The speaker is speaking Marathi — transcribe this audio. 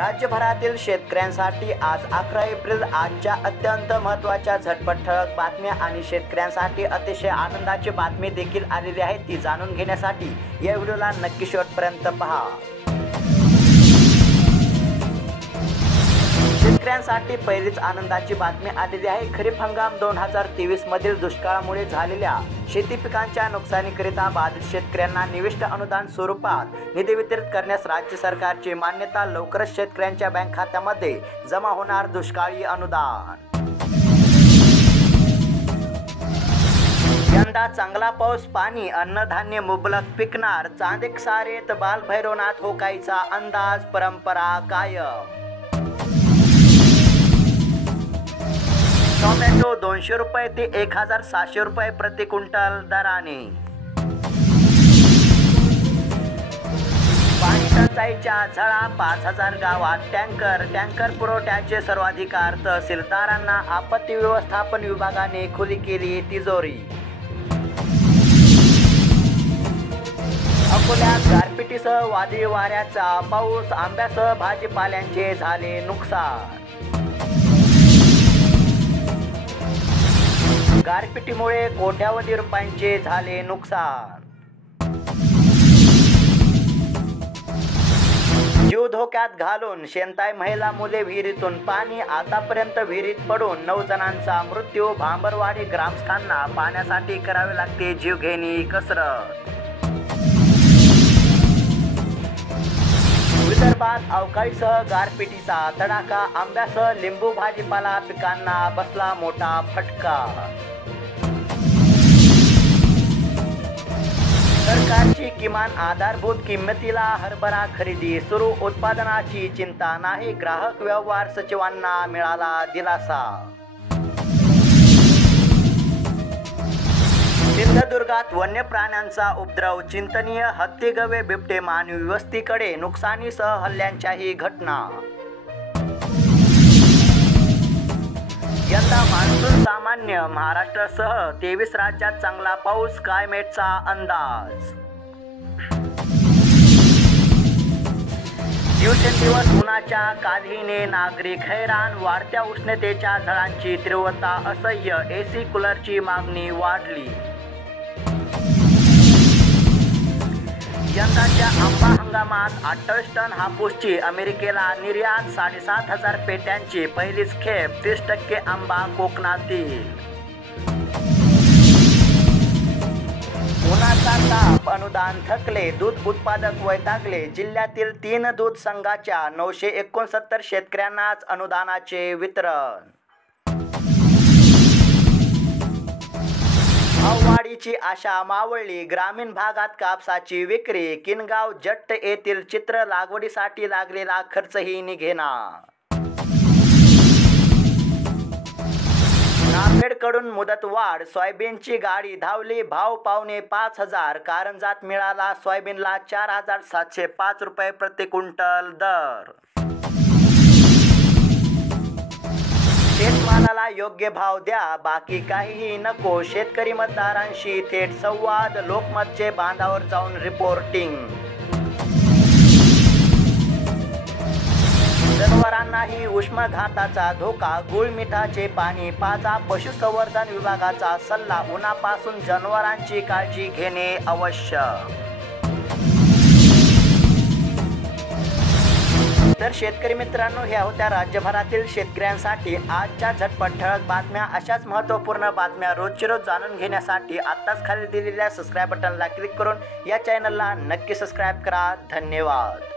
राज्यभरातील शेतकऱ्यांसाठी आज 11 एप्रिल आजच्या अत्यंत महत्त्वाच्या झटपट ठळक बातम्या आणि शेतकऱ्यांसाठी अतिशय आनंदाची बातमी देखील आलेली आहे। ती जाणून घेण्यासाठी या व्हिडिओला नक्की शेवटपर्यंत पहा। शेतकऱ्यांसाठी पहिलीच आनंदाची बातमी आलेली आहे। खरीप हंगाम 2023 मधील दुष्काळामुळे झालेल्या शेती पिकांच्या नुकसानीकरिता बाधित शेतकऱ्यांना निविष्ट अनुदान स्वरूपात निधी वितरित करण्यास राज्य सरकारची मान्यता। लवकरच शेतकऱ्यांच्या बँक खात्यामध्ये जमा होणार दुष्काळी अनुदान। यंदा चांगला पाऊस, पाणी, अन्नधान्य मुबलक पिकणार। चांदेक सारेत बालभैरवनाथ होकाईचा अंदाज, परंपरा कायम। टोमॅटो 200 रुपये ते 1700 रुपये प्रति क्विंटल दराने। पाणी टंचाईच्या झळा, 5000 गावात टँकर पुरवठ्याचे सर्वाधिकार तहसीलदारांना। आपत्ती व्यवस्थापन विभागाने खुली केली तिजोरी। अकोल्यात गारपिटीसह वादळी वाऱ्याचा पाऊस, आंब्यासह भाजीपाल्यांचे झाले नुकसान। गारपिटीमुळे कोट्यावधी रुपयांचे झाले नुकसान। जीव धोक्यात घालून शेंताई महिला मुले विहिरीतून पाणी, आतापर्यंत विहिरीत पडून 9 जणांचा मृत्यू। भांबरवाडी ग्रामस्थांना पाण्यासाठी करावी लागते जीवघेणी कसरत। विदर्भात अवकाळीसह गारपिटीचा तडाखा, आंब्यासह लिंबू भाजीपाला पिकांना बसला मोठा फटका। सरकारची किमान आधारभूत किंमतीला हरभरा खरेदी सुरू, उत्पादनाची चिंता नाही। ग्राहक व्यवहार सचिवांना मिळाला दिलासा। सिंधुदुर्गात वन्य प्राण्यांचा उपद्रव चिंतनीय, हत्ती, गवे, बिबटे मानवी वस्तीकडे, नुकसानीसह हल्ल्यांच्याही घटना। यंदा मान्सून सामान्य, महाराष्ट्रासह 23 राज्यात चांगला पाऊस, क्लायमेटचा अंदाज। दिवसेंदिवस उन्हाच्या काढीने नागरिक हैराण, वाढत्या उष्णतेच्या झळांची तीव्रता असह्य, एसी कूलरची मागणी वाढली। यंदाच्या आंबा हंगामात 28 टन हापूसची अमेरिकेला निर्यात, 7500 पेट्यांची पहिलीच खेप, 30% आंबा कोकणातील। उन्हाचा ताप, अनुदान थकले, दूध उत्पादक वैतागले। जिल्ह्यातील 3 दूध संघाच्या 969 शेतकऱ्यांनाच अनुदानाचे वितरण। भाववाढीची आशा मावळली, ग्रामीण भागात कापसाची विक्री। किनगाव जट्ट येथील चित्र लागवडीसाठी लागलेला खर्चही निघेना। नाफेडकडून मुदतवाढ, सोयाबीनची गाडी धावली, भाव पावणे 5000। कारंजात मिळाला सोयाबीनला 4705 रुपये प्रति क्विंटल दर। शेतमालाला योग्य भाव द्या, बाकी काहीही नको। शेतकरी मतदारांशी थेट संवाद, लोकमतचे बांधावर जाऊन रिपोर्टिंग। जनावरांनाही उष्माघाताचा धोका, गुळमिठाचे पाणी पाजा। पशुसंवर्धन विभागाचा सल्ला, उन्हापासून जनावरांची काळजी घेणे आवश्यक। तर शेतकरी मित्रांनो, ह्या होत्या राज्यभरातील शेतकऱ्यांसाठी आजच्या झटपट ठळक बातम्या। अशाच महत्त्वपूर्ण बातम्या रोजची रोज जाणून घेण्यासाठी आत्ताच खाली दिलेल्या सबस्क्राईब बटनला क्लिक करून या चॅनलला नक्की सबस्क्राईब करा। धन्यवाद।